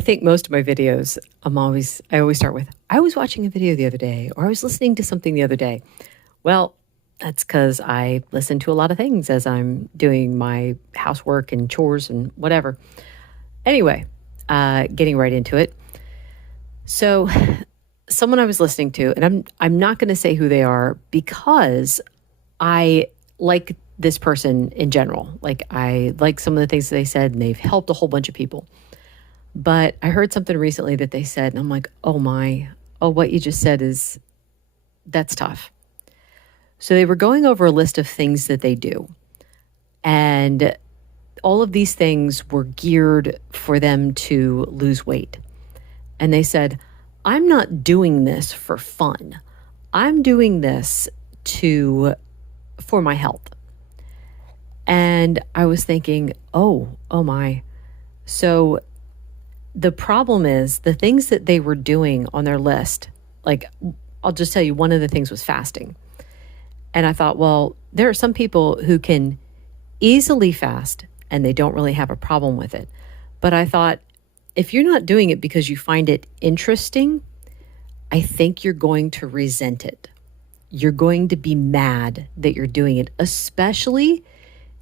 I think most of my videos, I always start with, I was watching a video the other day, or I was listening to something the other day. Well, that's because I listen to a lot of things as I'm doing my housework and chores and whatever. Anyway, getting right into it. So, someone I was listening to, and I'm not going to say who they are because I like this person in general. Like I like some of the things that they said, and they've helped a whole bunch of people. But I heard something recently that they said, and I'm like, what you just said that's tough. So they were going over a list of things that they do. And all of these things were geared for them to lose weight. And they said, I'm not doing this for fun. I'm doing this for my health. And I was thinking, oh my. So the problem is the things that they were doing on their list, like I'll just tell you, one of the things was fasting. And I thought, well, there are some people who can easily fast and they don't really have a problem with it. But I thought, if you're not doing it because you find it interesting, I think you're going to resent it. You're going to be mad that you're doing it, especially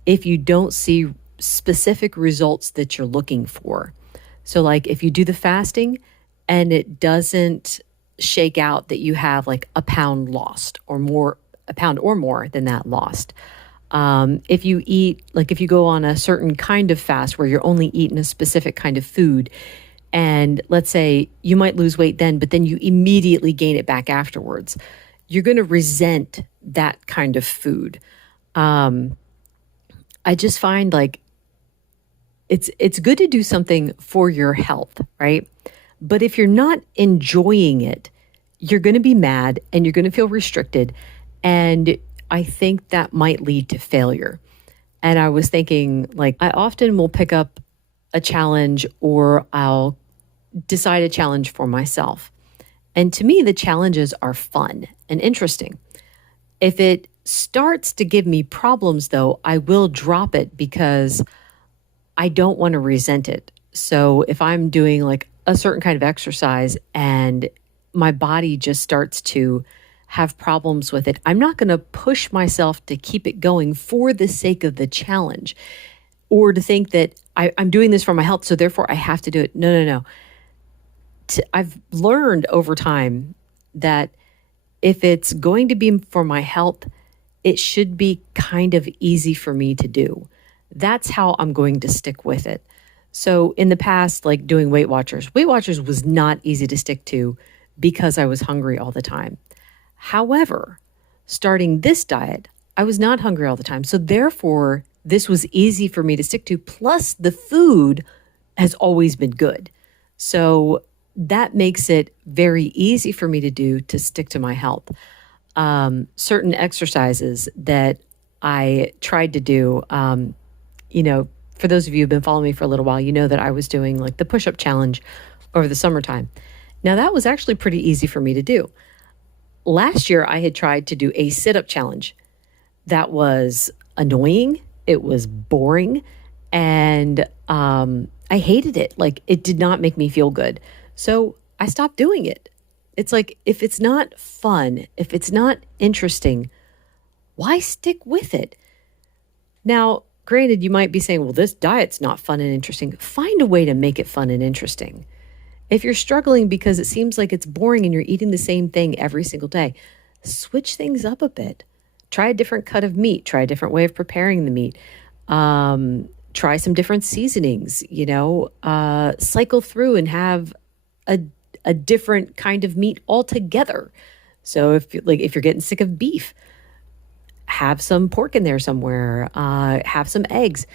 if you don't see specific results that you're looking for. So like if you do the fasting and it doesn't shake out that you have like a pound lost or more, a pound or more than that lost. If you eat, like if you go on a certain kind of fast where you're only eating a specific kind of food, and let's say you might lose weight then, but then you immediately gain it back afterwards, you're going to resent that kind of food. I just find like it's good to do something for your health, right? But if you're not enjoying it, you're going to be mad and you're going to feel restricted. And I think that might lead to failure. And I was thinking, like, I often will pick up a challenge or I'll decide a challenge for myself. And to me, the challenges are fun and interesting. If it starts to give me problems, though, I will drop it because I don't want to resent it. So if I'm doing like a certain kind of exercise and my body just starts to have problems with it, I'm not going to push myself to keep it going for the sake of the challenge or to think that I'm doing this for my health, so therefore I have to do it. No. I've learned over time that if it's going to be for my health, it should be kind of easy for me to do. That's how I'm going to stick with it. So in the past, like doing Weight Watchers was not easy to stick to because I was hungry all the time. However, starting this diet, I was not hungry all the time. So therefore, this was easy for me to stick to. Plus, the food has always been good. So that makes it very easy for me to do to stick to my health. Certain exercises that I tried to do, for those of you who've been following me for a little while, you know that I was doing like the push-up challenge over the summertime. Now that was actually pretty easy for me to do. Last year, I had tried to do a sit-up challenge. That was annoying. It was boring. And I hated it. Like, it did not make me feel good. So I stopped doing it. It's like, if it's not fun, if it's not interesting, why stick with it? Now, granted, you might be saying, well, this diet's not fun and interesting. Find a way to make it fun and interesting. If you're struggling because it seems like it's boring and you're eating the same thing every single day, switch things up a bit. Try a different cut of meat. Try a different way of preparing the meat. Try some different seasonings, cycle through and have a different kind of meat altogether. So if you're getting sick of beef, have some pork in there somewhere, have some eggs,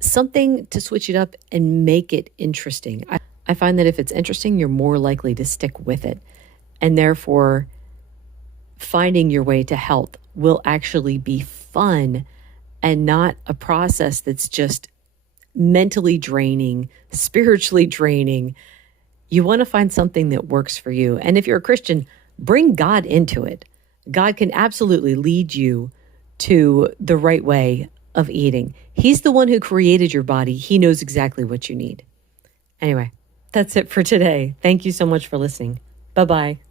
something to switch it up and make it interesting. I find that if it's interesting, you're more likely to stick with it. And therefore, finding your way to health will actually be fun and not a process that's just mentally draining, spiritually draining. You want to find something that works for you. And if you're a Christian, bring God into it. God can absolutely lead you to the right way of eating. He's the one who created your body. He knows exactly what you need. Anyway, That's it for today. Thank you so much for listening. Bye bye.